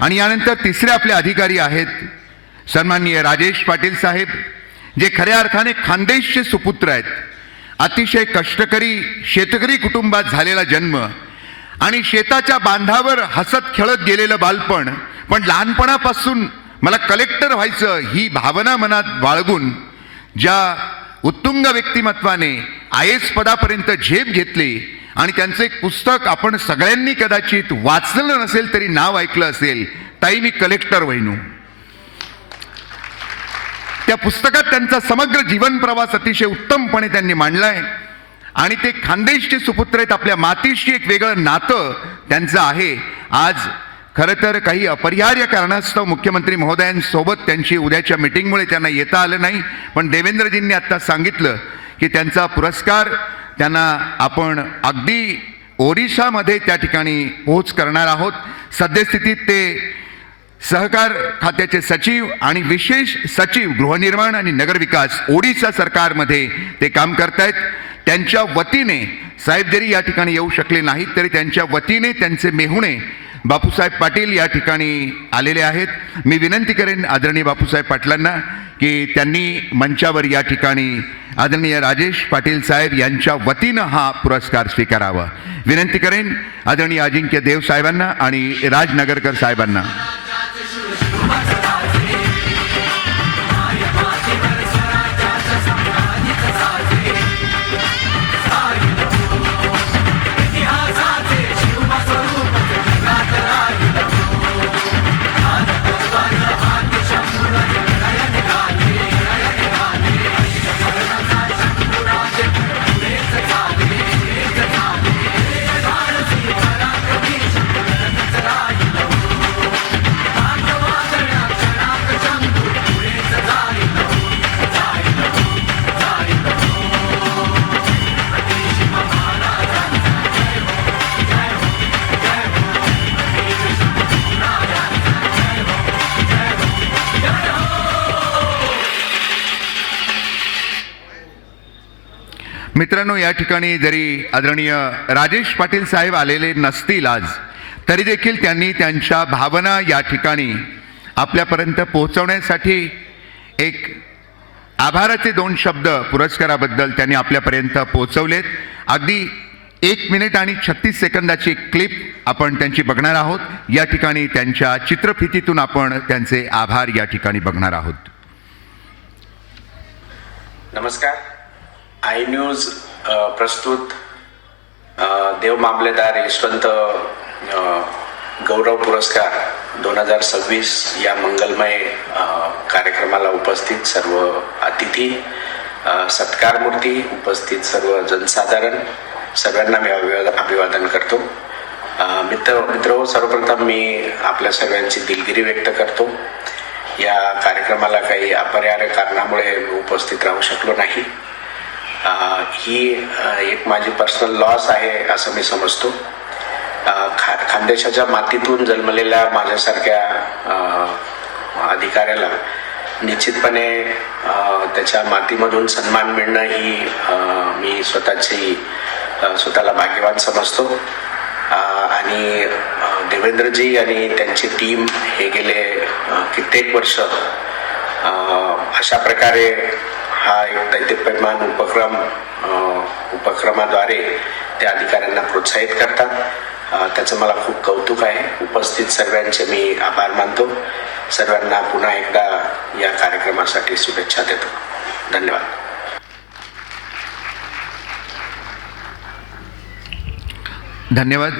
आणि यानंतर तिसरे आपले अधिकारी आहेत सन्माननीय राजेश पाटील साहेब जे खऱ्या अर्थाने खानदेशचे सुपुत्र आहेत. अतिशय कष्टकरी शेतकरी कुटुंबात झालेला जन्म आणि शेताच्या बांधावर हसत खेळत गेलेलं बालपण पण लहानपणापासून मला कलेक्टर व्हायचं ही भावना मनात बाळगून ज्या उत्तुंग व्यक्तिमत्वाने आय एस पदापर्यंत झेप घेतली आणि त्यांचं एक पुस्तक आपण सगळ्यांनी कदाचित वाचलं नसेल तरी नाव ऐकलं असेल ताई मी कलेक्टर वहिनू. त्या पुस्तकात त्यांचा समग्र जीवन प्रवास अतिशय उत्तमपणे त्यांनी मांडला आहे आणि ते खानदेशचे सुपुत्र आहेत आपल्या मातीशी एक वेगळं नातं त्यांचं आहे. आज खरं तर काही अपरिहार्य कारणास्तव मुख्यमंत्री महोदयांसोबत त्यांची उद्याच्या मिटिंगमुळे त्यांना येता आलं नाही. पण देवेंद्रजींनी आत्ता सांगितलं की त्यांचा पुरस्कार त्यांना आपण अगदी ओरिसामध्ये त्या ठिकाणी पोहोच करणार आहोत. सद्यस्थितीत ते सहकार खात्याचे सचिव आणि विशेष सचिव गृहनिर्माण आणि नगरविकास ओडिशा सरकारमध्ये ते काम करतायत. त्यांच्या वतीने साहेब जरी या ठिकाणी येऊ शकले नाहीत तरी त्यांच्या वतीने त्यांचे मेहुणे बापूसाहेब पाटील या ठिकाणी आलेले आहेत. मी विनंती करेन आदरणीय बापूसाहेब पाटलांना की त्यांनी मंचावर या ठिकाणी आदरणीय राजेश पाटील साहेब यांच्या वतीनं हा पुरस्कार स्वीकारावा. विनंती करेन आदरणीय अजिंक्य देव साहेबांना आणि राजनगरकर साहेबांना. मित्रांनो या ठिकाणी जरी आदरणीय राजेश पाटील साहेब आलेले नसतील आज तरी देखील त्यांनी त्यांच्या भावना या ठिकाणी आपल्यापर्यंत पोहोचवण्यासाठी एक आभाराचे दोन शब्द पुरस्काराबद्दल त्यांनी आपल्यापर्यंत पोहोचवलेत. अगदी एक मिनिट आणि छत्तीस सेकंदाची क्लिप आपण त्यांची बघणार आहोत. या ठिकाणी त्यांच्या चित्रफितीतून आपण त्यांचे आभार या ठिकाणी बघणार आहोत. नमस्कार. आय न्यूज प्रस्तुत देव मामलेदार यशवंत गौरव पुरस्कार दोन हजार सव्वीस या मंगलमय कार्यक्रमाला उपस्थित सर्व अतिथी सत्कारमूर्ती उपस्थित सर्व जनसाधारण सगळ्यांना मी अभिवादन अभिवादन करतो. मित्र मित्र सर्वप्रथम मी आपल्या सगळ्यांची दिलगिरी व्यक्त करतो. या कार्यक्रमाला काही अपरिहार्य कारणामुळे मी उपस्थित राहू शकलो नाही. ही एक माझी पर्सनल लॉस आहे असं मी समजतो. खा खानदेशाच्या मातीतून जन्मलेल्या माझ्यासारख्या अधिकाऱ्याला निश्चितपणे त्याच्या मातीमधून सन्मान मिळणं ही मी स्वतःची स्वतःला भाग्यवान समजतो. आणि देवेंद्रजी आणि त्यांची टीम हे गेले कित्येक वर्ष. अशा प्रकारे हा एक दैत्यप्यमान उपक्रम उपक्रमाद्वारे त्या अधिकाऱ्यांना प्रोत्साहित करतात. त्याचं मला खूप कौतुक आहे. उपस्थित सर्वांचे मी आभार मानतो. सर्वांना पुन्हा एकदा या कार्यक्रमासाठी शुभेच्छा देतो. धन्यवाद. धन्यवाद.